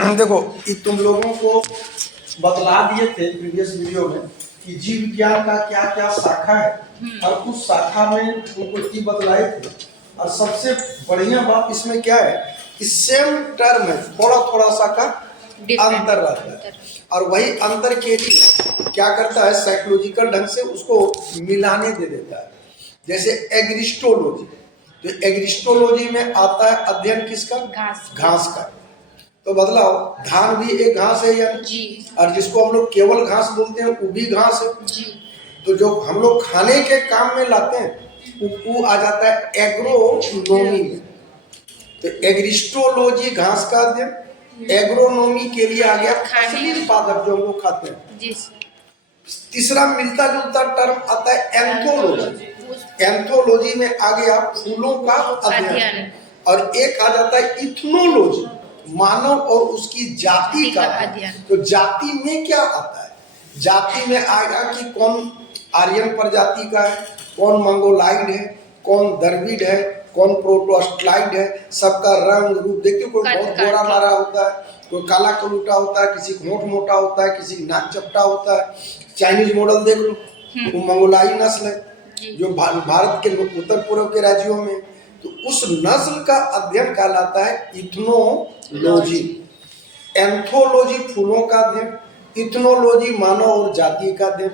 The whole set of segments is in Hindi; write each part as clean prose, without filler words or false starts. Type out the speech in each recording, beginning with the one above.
देखो ये तुम लोगों को बतला दिए थे प्रीवियस वीडियो में कि जीव विज्ञान का क्या क्या शाखा है और उस शाखा में तुमको ये बतलाए थे। और सबसे बढ़िया बात इसमें क्या है कि सेम टर्म है, थोड़ा थोड़ा सा का अंतर रहता है और वही अंतर के लिए क्या करता है साइकोलॉजिकल ढंग से उसको मिलाने दे देता है। जैसे एग्रिस्टोलॉजी, तो एग्रिस्टोलॉजी में आता है अध्ययन किसका? घास का। तो बदलाव धान भी एक घास है यानी जी, और जिसको हम लोग केवल घास बोलते हैं वो भी घास है जी। तो जो हम लोग खाने के काम में लाते हैं वो आ जाता है एग्रोनोमी में। तो एग्रिस्टोलॉजी घास का अध्ययन, एग्रोनोमी के लिए आ गया फसली उत्पादक जो हम लोग खाते हैं जी। तीसरा मिलता जुलता टर्म आता है एंथोलॉजी। एंथोलॉजी में आ गया फूलों का अध्ययन और एक आ जाता है इथनोलॉजी, मानव और उसकी जाति का अध्ययन। तो जाति में क्या आता है? जाति में आएगा कि कौन आर्यन प्रजाति का है, कौन मंगोलाइड है, कौन द्रविड़ है, कौन प्रोटोस्टाइड है। सबका रंग रूप देखिए, कोई बहुत गोरा मारा होता है, कोई काला कलूटा होता है, किसी होंठ मोटा होता है, किसी नाक चपटा होता है। चाइनीज मॉडल देख लो, वो मंगोलाई नस्ल है जो भारत के उत्तर पूर्व के राज्यों में। तो उस नस्ल का अध्ययन कहलाता है इथनोलॉजी। एंथोलॉजी फूलों का अध्ययन, इथनोलॉजी मानव और जाति का अध्ययन।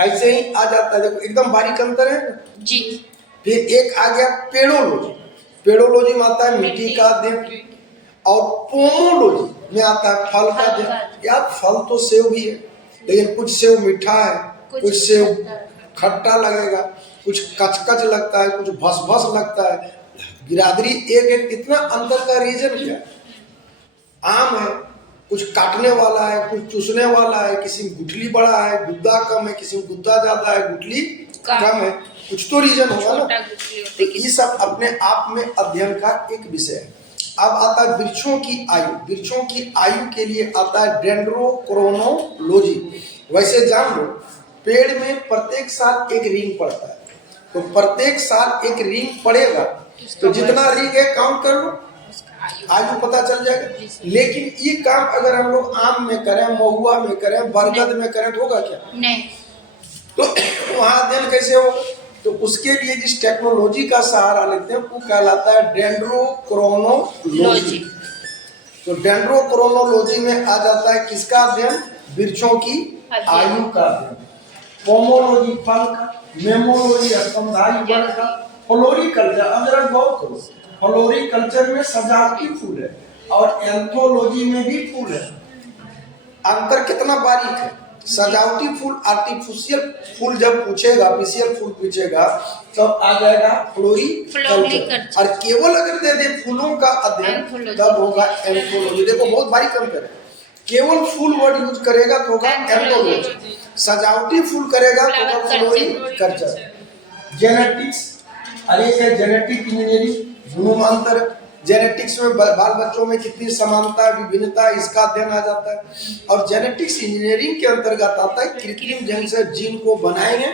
ऐसे ही आ जाता है, देखो एकदम बारीक अंतर है जी। फिर एक आ गया पेड़ोलॉजी। पेड़ोलॉजी में आता है मिट्टी का अध्ययन और पोमोलॉजी में आता है फल का अध्ययन। यार फल तो सेव भी है, लेकिन कुछ सेव मीठा है, कुछ सेव खट्टा लगेगा, कुछ कचकच लगता है, कुछ भस लगता है। बिरादरी एक एक इतना अंतर का रीजन क्या है? आम है, कुछ काटने वाला है, कुछ चूसने वाला है, किसी में गुठली बड़ा है, गुद्दा कम है, किसी में गुद्दा ज्यादा है, गुठली कम है। कुछ तो रीजन होगा ना। तो ये सब अपने आप में अध्ययन का एक विषय है। अब आता है वृक्षों की आयु। वृक्षों की आयु के लिए आता है डेंड्रोक्रोनोलॉजी। वैसे जान लो पेड़ में प्रत्येक साल एक रिंग पड़ता है, तो प्रत्येक साल एक रिंग पड़ेगा, तो जितना रिंग है काउंट कर लो, आयु पता चल जाएगा। लेकिन ये काम अगर हम लोग आम में करें, महुआ में करें, बरगद में करें तो होगा क्या? नहीं। तो वहां अध्ययन कैसे होगा? तो उसके लिए जिस टेक्नोलॉजी का सहारा लेते हैं वो कहलाता है डेंड्रोक्रोनोलॉजी। तो डेंड्रोक्रोनोलॉजी में आ जाता है किसका अध्ययन? वृक्षों की आयु का अध्ययन। पोमोलॉजी फल का, मेमोलॉजी स्तनधारी वर्ग का, फ्लोरिकल्चर। अब जरा गौर करो, फ्लोरिकल्चर में सजावटी फूल है और एंथोलॉजी में भी फूल है। अंतर कितना बारीक है। सजावटी फूल आर्टिफिशियल फूल जब पूछेगा, ऑफिशियल फूल पूछेगा तब आ जाएगा फ्लोरिकल्चर, और केवल अगर दे दे फूलों का अध्ययन तब होगा एंथोलॉजी। देखो बहुत बारीक अंतर है। केवल फूल वर्ड यूज करेगा तो होगा एंथोलॉजी, सजावटी फूल करेगा तो होगा फ्लोरिकल्चर। जेनेटिक्स, अरे क्या जेनेटिक इंजीनियरिंग, दोनों अंतर है। जेनेटिक्स में बाल बच्चों में कितनी समानता है, विभिन्नता है, इसका अध्ययन आ जाता है। और जेनेटिक्स इंजीनियरिंग के अंतर्गत आता है कृत्रिम ढंग से जीन को बनाएंगे।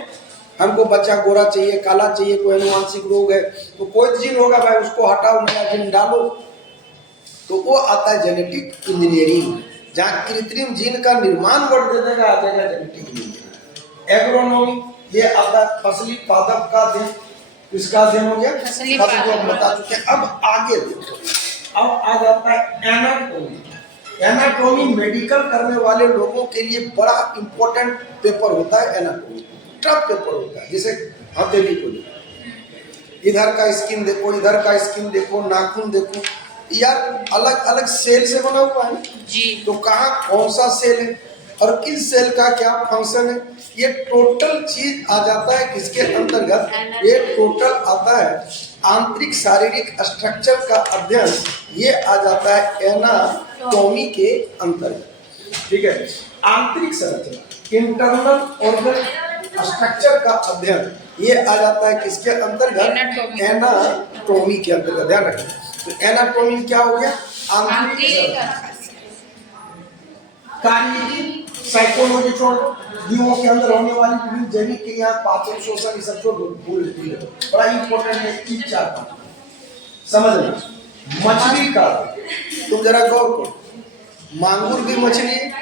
हमको बच्चा गोरा चाहिए, काला चाहिए, कोई अनुवांशिक रोग है तो कोई जीन होगा भाई उसको हटाओ, नया जीन डालो, तो वो आता है जेनेटिक इंजीनियरिंग। जहाँ कृत्रिम जीन का निर्माण वर्ड दे देगा आ जाएगा जेनेटिक इंजीनियरिंग। एग्रोनोमी ये आता है फसली पादप का अध्ययन। इसका अध्ययन हो गया, हम बता चुके हैं। अब आगे देखो, अब आ जाता है एनाटॉमी। एनाटॉमी मेडिकल करने वाले लोगों के लिए बड़ा इंपॉर्टेंट पेपर होता है। एनाटॉमी टफ पेपर होता है। जैसे हथेली को देखो, इधर का स्किन देखो, इधर का स्किन देखो, नाखून देखो, यार अलग अलग सेल से बना हुआ है जी। तो कहाँ कौन सा सेल है और किस सेल का क्या फंक्शन है, ये टोटल चीज आ जाता है किसके अंतर्गत? ये टोटल आता है आंतरिक शारीरिक स्ट्रक्चर का अध्ययन, ये आ जाता है एनाटॉमी के अंतर्गत। ठीक है, आंतरिक संरचना इंटरनल ऑर्गन स्ट्रक्चर का अध्ययन ये आ जाता है किसके अंतर्गत? एनाटॉमी के अंतर्गत। ध्यान रखें, तो एनाटॉमी क्या हो गया? आंतरिक कार्य। साइकोलॉजी छोड़ दो, जीवों के अंदर होने वाली विभिन्न जैविक क्रिया, पाचन, शोषण, सब छोड़ दो, बड़ा इंपॉर्टेंट है। तीन चार बात समझना। मछली का तुम जरा गौर करो, मांगुर भी मछली है,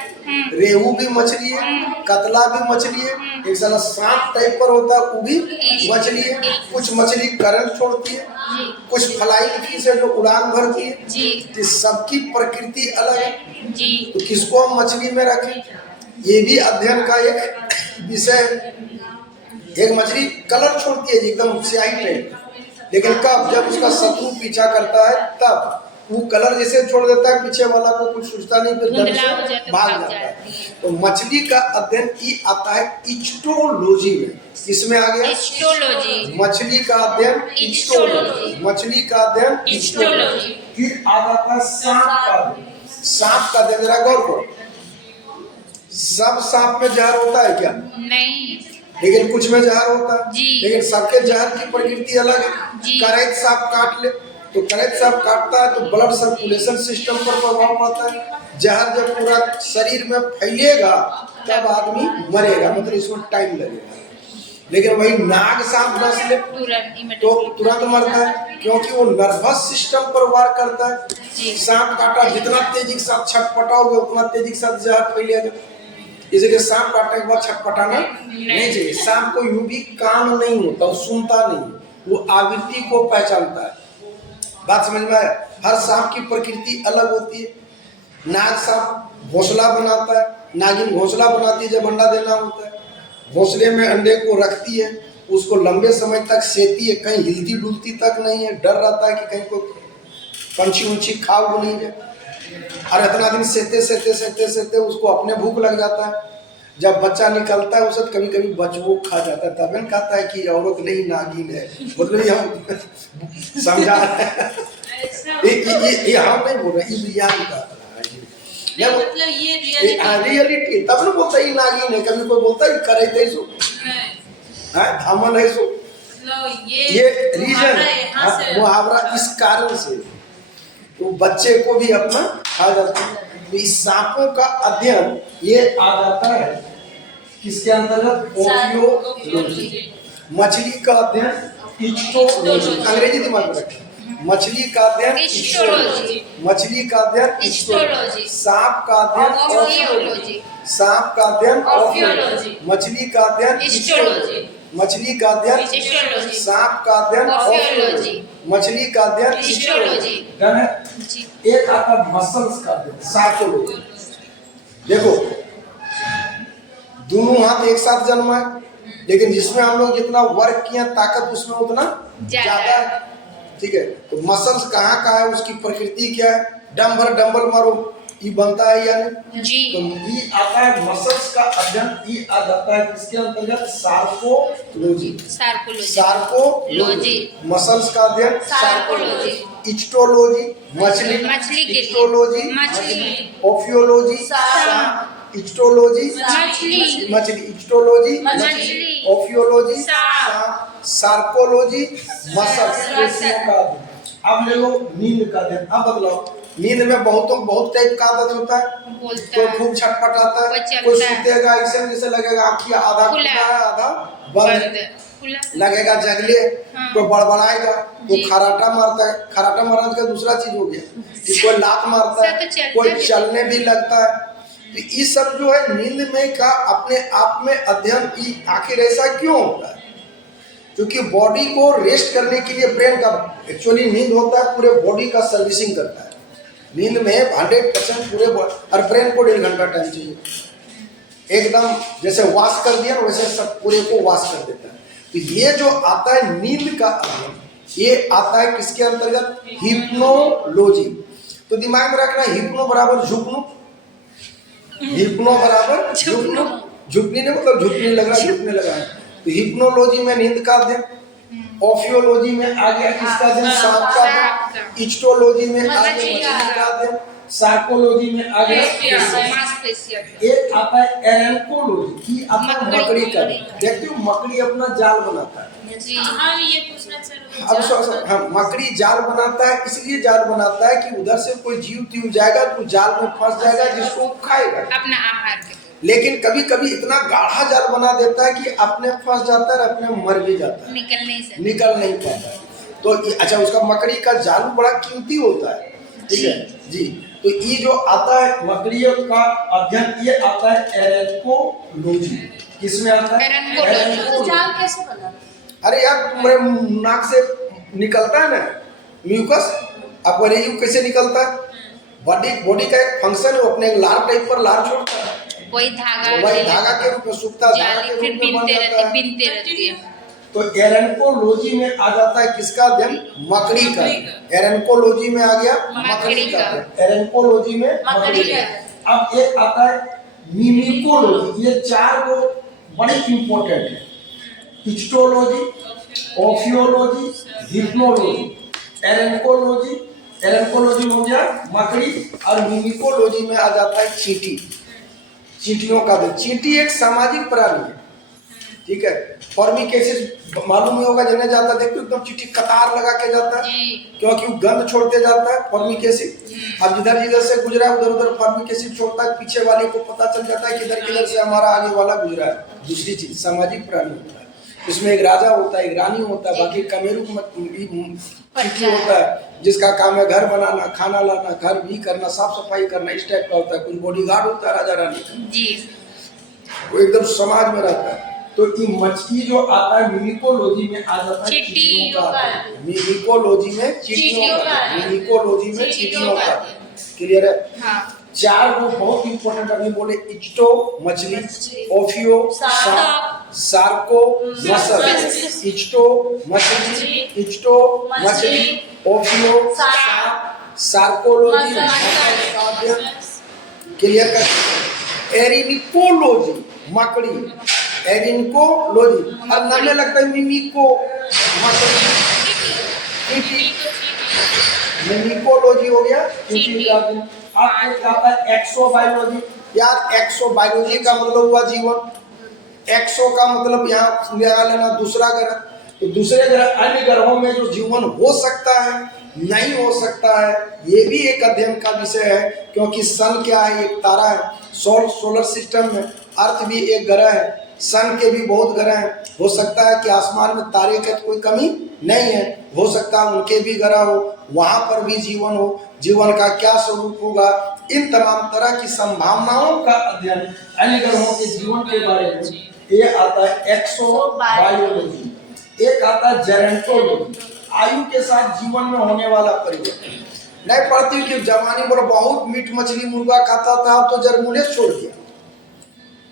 रेहू भी मछली है, कतला भी मछली है, एक साला सांप टाइप पर होता है वो भी मछली है। कुछ मछली करंट छोड़ती है, कुछ फ्लाइंग फिश है जो उड़ान भरती है। तो सबकी प्रकृति अलग है, तो किसको हम मछली में रखें, ये भी अध्ययन का एक विषय है। एक मछली कलर छोड़ती है एकदम स्याही टाइप, लेकिन कब, जब उसका शत्रु पीछा करता है तब वो कलर जैसे छोड़ देता है, पीछे वाला को कुछ सोचता नहीं, फिर डर से भाग जाता है। तो मछली का अध्ययन ई आता है इच्टोलॉजी में। किसमें आ गया? मछली का अध्ययन इच्टोलॉजी, मछली का अध्ययन इच्टोलॉजी। फिर आ जाता है सांप का अध्ययन। सांप का अध्ययन जरा गौर करो, सब सांप में जहर होता है क्या? नहीं, लेकिन कुछ में जहर होता है, लेकिन सबके जहर की प्रकृति अलग है। करैत सांप काट ले तो करैत सांप काटता है तो ब्लड सर्कुलेशन सिस्टम पर प्रभाव पड़ता है, जहर जब पूरा शरीर में फैलेगा तब आदमी मरेगा, मतलब इसमें टाइम लगेगा। लेकिन वही नाग सांप डस ले तो तुरंत मरता है, क्योंकि वो नर्वस सिस्टम पर वार करता है। सांप काटा, जितना तेजी के साथ छटपटाओगे उतना तेजी के साथ जहर फैलेगा, इसलिए सांप काटने के बाद छटपटाना नहीं चाहिए। सांप को यूं भी कान नहीं होता, वो सुनता नहीं, वो आवृत्ति को पहचानता है। बात समझ में आया? हर सांप की प्रकृति अलग होती है। नाग सांप घोंसला बनाता है, नागिन घोंसला बनाती है जब अंडा देना होता है, घोंसले में अंडे को रखती है, उसको लंबे समय तक सेती है, कहीं हिलती डुलती तक नहीं है, डर रहता है कि कहीं कोई पंछी उंछी खा वो नहीं जाए। और इतना दिन सेते उसको अपने भूख लग जाता है, जब बच्चा निकलता है उसे कभी कभी बचवो खा जाता है, तब कहता है कि औरत नहीं नागिन है, मतलब हम समझा ये हम नहीं बोल रहे, विज्ञान का मतलब ये रियलिटी, तब ना बोलता है नागिन है। कभी कोई बोलता है करे थे सो धामन है सो, ये रीजन मुहावरा इस कारण से तो बच्चे को भी अपना आ जाता है। तो इस सांपों का अध्ययन ये आ जाता है किसके अंतर्गत? ओफियोलॉजी। मछली का अध्ययन इच्टोलॉजी, अंग्रेजी दिमाग में रखें। मछली का अध्ययन इच्टोलॉजी, मछली का अध्ययन इच्टोलॉजी। सांप का अध्ययन ओफियोलॉजी, सांप का अध्ययन ओफियोलॉजी। मछली का अध्ययन इच्टोलॉजी, मछली का अध्ययन इच्टोलॉजी। सांप का अध्ययन ओफियोलॉजी, मछली का अध्ययन इच्टोलॉजी। डन है? एक आता मसल्स का अध्ययन साइकोलॉजी। देखो दोनों हाथ एक साथ जन्मा है, लेकिन जिसमें हम लोग जितना वर्क किया ताकत उसमें उतना ज्यादा है, ठीक है? तो मसल्स कहाँ का है, उसकी प्रकृति क्या है, डंबल मारो ये बनता है या नहीं जी? तो ये आता है मसल्स का अध्ययन, ये आ जाता है किसके अंतर्गत? Sarcology, sarcology. मसल्स का अध्ययन सार्कोलॉजी, इच्टोलॉजी मछली की, इच्टोलॉजी मछली, ओफियोलॉजी इच्टोलॉजी मछली, इच्टोलॉजी मछली, ओफियोलॉजी सार्कोलॉजी मसल्स का अध्ययन। अब ले लो नींद का अध्ययन। अब बदलाओ, नींद में बहुत टाइप का आदत होता है, कोई खूब छटपटाता है, कोई सुतेगा ऐसे जैसे लगेगा आँखियाँ आधा खुला है आधा बंद लगेगा, जगले कोई बड़बड़ाएगा, कोई खराटा मारता है, खराटा मारने का दूसरा चीज हो गया कि कोई लात मारता है, कोई चलने भी लगता है। तो ये सब जो है नींद में का अपने आप में अध्ययन, आखिर ऐसा क्यों होता है? क्योंकि बॉडी को रेस्ट करने के लिए ब्रेन का एक्चुअली नींद होता है, पूरे बॉडी का सर्विसिंग करता है। नींद में 100% पूरे और ब्रेन को 1.5 घंटा टाइम चाहिए, एकदम जैसे वॉश कर दिया वैसे सब पूरे को वॉश कर देता है। तो ये जो आता है नींद का अध्ययन, ये आता है किसके अंतर्गत? हिप्नोलॉजी। तो दिमाग में रखना, हिप्नो बराबर झुकनू, हिप्नो बराबर झुकनू, झुकनी नहीं मतलब झुकने लग रहा, झुकने लगा है। तो हिप्नोलॉजी में नींद का अध्ययन, ओफियोलॉजी में आ गया किसका अध्ययन? सांप का अध्ययन, इच्टोलॉजी में आ गया मछली का अध्ययन, सार्कोलॉजी में आ गया एक आता है एरेंकोलॉजी की, आता है मकड़ी का। देखते हो मकड़ी अपना जाल बनाता है, ये पूछना चाह हाँ मकड़ी जाल बनाता है, इसलिए जाल बनाता है कि उधर से कोई जीव तीव जाएगा तो जाल में फंस जाएगा जिसको खाएगा अपना आहार के। लेकिन कभी कभी इतना गाढ़ा जाल बना देता है कि अपने फंस जाता है, अपने मर भी जाता है, निकल नहीं पाता। तो अच्छा उसका मकड़ी का जाल बड़ा कीमती होता है, ठीक है जी। तो ये जो आता है मकड़ियों का अध्ययन, ये आता है एरेंकोलॉजी। किसमें आता है? एरेंकोलॉजी। जाल कैसे बना? अरे यार तुम्हारे नाक से निकलता है ना म्यूकस, अब बोले कैसे निकलता है? बॉडी का एक फंक्शन है, वो अपने लार टाइप पर लार छोड़ता है, वही धागा वही धागा के रूप में सूखता है, धागा जाली के फिर रूप में बन बिनते जाता है। बिनते रहती है। तो एरेंकोलॉजी में आ जाता है किसका अध्ययन? मकड़ी का। एरेंकोलॉजी में आ गया मकड़ी का। एरेंकोलॉजी में मकड़ी का। अब एक आता है मिमिकोलॉजी। ये चार को बड़ी इंपॉर्टेंट है। हिस्टोलॉजी, ओफियोलॉजी, हिप्नोलॉजी, एरेंकोलॉजी। एरेंकोलॉजी हो गया मकड़ी, और मिमिकोलॉजी में आ जाता है चींटी। चींटियों का भी, चींटी एक सामाजिक प्राणी है, ठीक है। फॉर्मिकेसिस मालूम ही होगा, जने जाता देखते हो एकदम चींटी कतार लगा के जाता है, क्योंकि वो गंध छोड़ते जाता है फॉर्मिकेसिस। अब जिधर जिधर से गुजरा उधर उधर फॉर्मिकेसिस छोड़ता है, पीछे वाले को पता चल जाता है किधर किधर से हमारा आगे वाला गुजरा है। दूसरी चीज सामाजिक प्राणी होता है, इसमें एक राजा होता है, एक रानी होता है, बाकी कमेरू चींटी होता है जिसका काम है घर बनाना, खाना लाना, घर भी करना, साफ सफाई करना, इस टाइप का होता है। कुछ बॉडीगार्ड होता है राजा रानी का जी, वो एकदम समाज में रहता है। तो ये मछली जो आता है मिमिकोलॉजी में आ जाता है चींटियों का। मिमिकोलॉजी में चींटियों का, मिमिकोलॉजी में चींटियों का। क्लियर है? हाँ। चार वो बहुत इंपॉर्टेंट अभी बोले, इच्टो मछली, ओफियो सांप, सार्को मसल। इच्टो मछली, इच्टो मछली, ओफियो सांप, सार्कोलॉजी। क्लियर कर? एरिनिकोलॉजी मकड़ी, एरिनिकोलॉजी। अब नाम में लगता है मिमिको मछली, मिमिकोलॉजी हो गया चींटी का। अब एक आता है एक्सोबायोलॉजी। यार एक्सोबायोलॉजी का मतलब हुआ जीवन, एक्सो का मतलब यहाँ लगा लेना दूसरा ग्रह। तो दूसरे ग्रह, अन्य ग्रहों में जो जीवन हो सकता है नहीं हो सकता है, ये भी एक अध्ययन का विषय है, क्योंकि सन क्या है? एक तारा है। सोलर सिस्टम में अर्थ भी एक ग्रह है, सन के भी बहुत ग्रह हैं। हो सकता है कि आसमान में तारे की कोई कमी नहीं है, हो सकता है उनके भी ग्रह हो, वहां पर भी जीवन हो। जीवन का क्या स्वरूप होगा, इन तमाम तरह की संभावनाओं का अध्ययन अन्य ग्रहों के जीवन के बारे में, ये आता है एक्सोबायोलॉजी। एक आता है जेरेंटोलॉजी, आयु के साथ जीवन में होने वाला परिवर्तन। नहीं पढ़ती कि जवानी बोलो बहुत मीट मछली मुर्गा खाता था, तो जरमुने छोड़ दिया,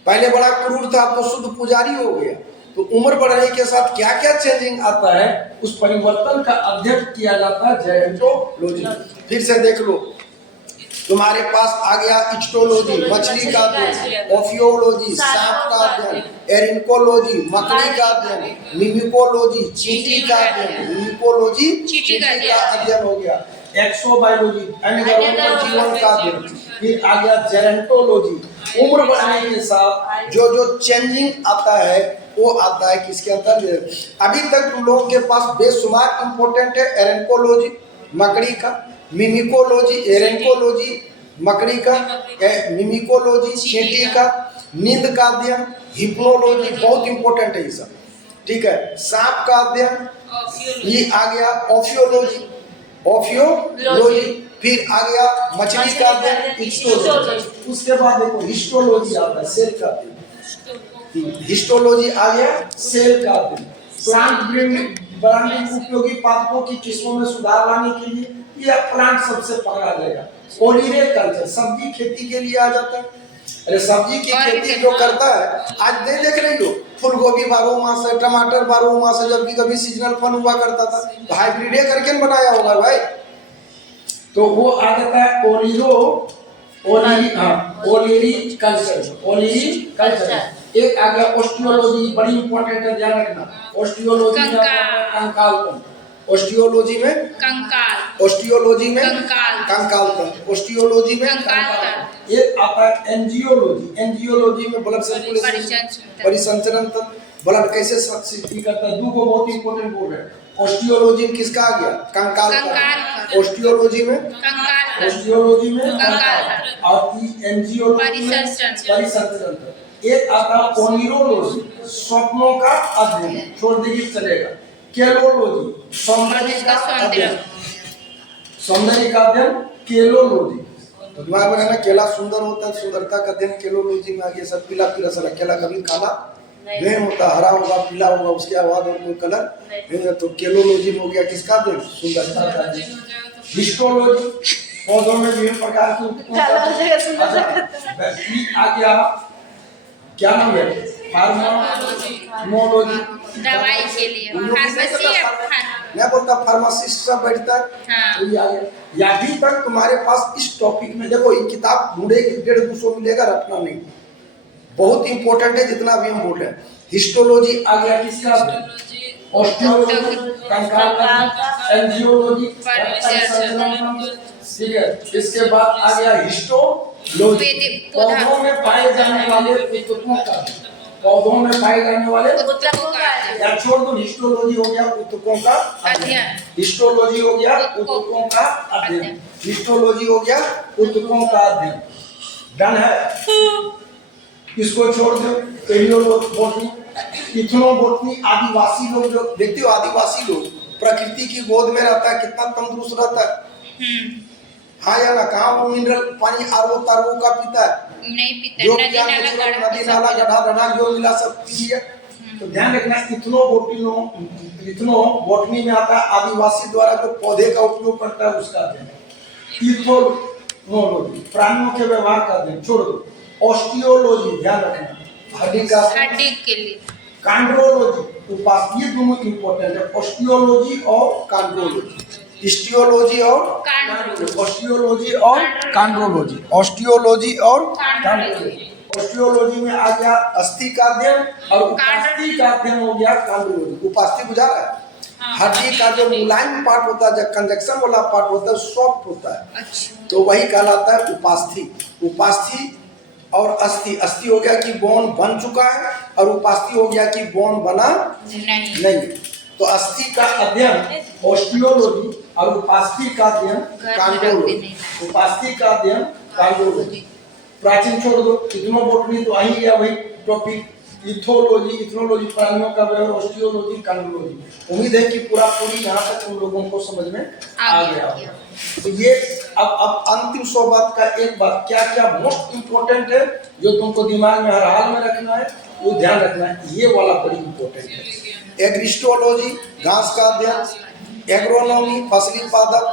पहले बड़ा क्रूर था तो शुद्ध पुजारी हो गया। तो उम्र बढ़ने के साथ क्या क्या चेंजिंग आता है, उस परिवर्तन का अध्ययन किया जाता है जेरेंटोलॉजी। फिर से देख लो, तुम्हारे पास आ गया इच्टोलॉजी मछली का अध्ययन, ओफियोलॉजी सांप का अध्ययन, एरिनकोलॉजी मकड़ी का अध्ययन, मिमिकोलॉजी चींटी का अध्ययन, मिमिकोलॉजी चींटी का अध्ययन हो गया। एक्सोबायोलॉजी अन्य ग्रहों पर जीवन का अध्ययन। फिर आ गया जेरेंटोलॉजी, उम्र बढ़ने के साथ जो जो चेंजिंग आता है वो आता है किसके अंदर? अभी तक तुम लोगों के पास बेशुमार इंपॉर्टेंट है एरेंकोलॉजी मकड़ी का, मिमिकोलॉजी एरेंकोलॉजी मकड़ी का, मिमिकोलॉजी चींटी का, नींद का अध्ययन, हिप्नोलॉजी बहुत इंपॉर्टेंट है ये सब, ठीक है। सांप का अध्ययन, ये आ गया ओफियोलॉजी, ओफियोलॉजी। फिर आ गया मछली का अध्ययन हिस्टोलॉजी। उसके बाद देखो हिस्टोलॉजी आता है, सेल का अध्ययन। हिस्टोलॉजी आ गया सेल का अध्ययन। प्लांट ब्रांडिंग उपयोगी पादपों की किस्मों में सुधार लाने के लिए यह प्लांट सबसे पकड़ा जाएगा। ओलिरिकल्चर सब्जी खेती के लिए आ जाता है। अरे सब्जी की खेती जो करता है, आज देख रही हो फूल गोभी 12 मास है, टमाटर 12 मास है, जबकि कभी सीजनल फल हुआ करता था, तो हाइब्रिड करके बनाया होगा भाई। तो वो आ जाता है ओलिरिकल्चर। एक आ गया ऑस्टियोलॉजी, बड़ी इंपॉर्टेंट है, ध्यान रखना। ऑस्टियोलॉजी में कंकाल, ऑस्टियोलॉजी में कंकाल, ऑस्टियोलॉजी में कंकाल, ऑस्टियोलॉजी में कंकाल। एक आता है एंजियोलॉजी, एंजियोलॉजी में ब्लड सर्कुलेशन परिसंचरण तंत्र, ब्लड कैसे सक्रिय करता है। दो को बहुत इंपॉर्टेंट बोल रहे हैं। ऑस्टियोलॉजी में किसका आ गया? कंकाल का। ऑस्टियोलॉजी में कंकाल, ऑस्टियोलॉजी में कंकाल, और एंजियोलॉजी में परिसंचरण तंत्र। एक आता है ओनिरोलॉजी, स्वप्नों का अध्ययन, छोड़ दीजिए चलेगा। केलोलॉजी, सौंदर्य का अध्ययन, सौंदर्य का अध्ययन केलोलॉजी। तो दिमाग में रहना केला सुंदर होता है, सुंदरता का अध्ययन केलोलॉजी में आ गया। सब पीला पीला सारा केला कभी काला नहीं होता, हरा होगा पीला होगा, उसके बाद और कोई कलर नहीं। तो केलोलॉजी में हो गया किसका अध्ययन? सुंदरता का अध्ययन। हिस्टोलॉजी पौधों में विभिन्न प्रकार की आ गया। क्या नाम है? फार्माकोलॉजी, दवाई के लिए फार्मेसी मैं बोलता फार्मासिस्ट सब बैठता है। हाँ। तो ये आ गया। या अभी तक तुम्हारे पास इस टॉपिक में देखो, ये किताब ढूंढेगी 150-200 मिलेगा, रखना नहीं, बहुत इंपॉर्टेंट है जितना भी हम बोल रहे हैं। हिस्टोलॉजी आ गया किसका? ऑस्टियोलॉजी, कंकाल का, एंजियोलॉजी, ठीक है। इसके बाद आ गया हिस्टोलॉजी, पौधों में पाए जाने वाले ऊतकों का, पौधों में पाए जाने वाले ऊतकों का या छोड़ दो। हिस्टोलॉजी हो गया ऊतकों का अध्ययन, हिस्टोलॉजी हो गया ऊतकों का अध्ययन, हिस्टोलॉजी हो गया ऊतकों का अध्ययन। डन है। इसको छोड़ दो। पेलियोबोटनी, इथनोबोटनी, आदिवासी लोग जो देखते हो, आदिवासी लोग प्रकृति की गोद में रहता है, कितना तंदुरुस्त रहता है। हाँ या ना? कहाँ वो मिनरल पानी आरओ तारओ का पीता है? नहीं पीता। जो नदी नाला गड्ढा गड्ढा जो मिला सब पी लिया। तो ध्यान रखना, इथनोबोटनी में आता है आदिवासी द्वारा जो पौधे का उपयोग करता है उसका अध्ययन। इथोलॉजी प्राणियों के व्यवहार का अध्ययन। छोड़ दो। ऑस्टियोलॉजी ध्यान रखना, हड्डी का, हड्डी के लिए। कांड्रोलॉजी, उपास्थि, ये दोनों इंपॉर्टेंट है। ऑस्टियोलॉजी और कांड्रोलॉजी, हिस्टियोलॉजी और ऑस्टियोलॉजी और कांड्रोलॉजी, ऑस्टियोलॉजी और कांड्रोलॉजी। ऑस्टियोलॉजी में आ गया अस्थि का अध्ययन और उपास्थि का अध्ययन हो गया कांड्रोलॉजी। उपास्थि बुझा रहा है? हड्डी का जो मुलायम पार्ट होता है, जो कंजक्शन वाला पार्ट होता है, सॉफ्ट होता है, तो वही कहलाता है उपास्थि। उपास्थि और अस्थि, अस्थि हो गया कि बोन बन चुका है और उपास्थि हो गया कि बोन बना नहीं। तो अस्थि का अध्ययन ऑस्टियोलॉजी और उपास्थि का अध्ययन कांड्रोलॉजी, उपास्थि का अध्ययन कांड्रोलॉजी। प्राचीन छोड़ दो। इथनोबोटनी तो आई गया भाई टॉपिक। इथोलॉजी प्राणियों का व्यवहार, ऑस्टियोलॉजी, कांड्रोलॉजी। उम्मीद है कि पूरी यहाँ तक तुम लोगों को समझ में आ गया होगा। तो ये अब अंतिम 100 बात का एक बात, क्या क्या मोस्ट इम्पोर्टेंट है जो तुमको दिमाग में हर हाल में रखना है, वो ध्यान रखना है। ये वाला बड़ी इम्पोर्टेंट है। एग्रिस्टोलॉजी घास का अध्ययन, एग्रोनॉमी फसली पादप,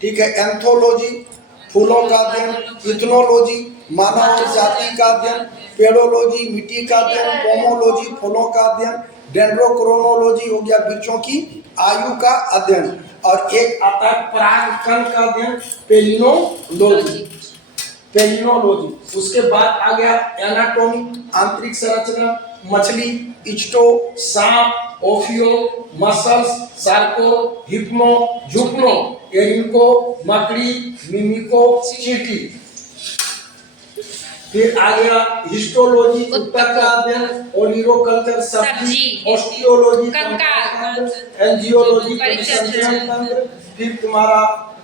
ठीक है, एंथोलॉजी फूलों का अध्ययन, इथनोलॉजी मानव जाति का अध्ययन, पेडोलॉजी मिट्टी का अध्ययन, पोमोलॉजी फूलों का अध्ययन, डेंड्रोक्रोनोलॉजी हो गया वृक्षों की आयु का अध्ययन, और एक आता है परागकण का अध्ययन, पेलिनोलॉजी। उसके बाद आ गया एनाटॉमी आंतरिक संरचना, मछली, इच्टो, सांप, ओफियो, मसल्स, सार्को, हिप्नो, झुकनो, एरिनको, मकड़ी, मिमिको, चींटी। फिर आ गया हिस्टोलॉजी उत्तक का अध्ययन, ओलिरोकल्चर सब्जी, ऑस्टियोलॉजी कंकाल, एंजियोलॉजी परिसंचरण तंत्र। फिर तुम्हारा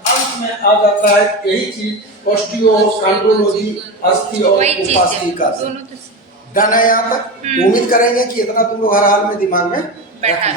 अंत में आ जाता है यही चीज ऑस्टियो, कांड्रोलॉजी, अस्थि और उपास्थि का। डन है यहाँ तक? उम्मीद करेंगे कि इतना तुम लोग हर हाल में दिमाग में रखना।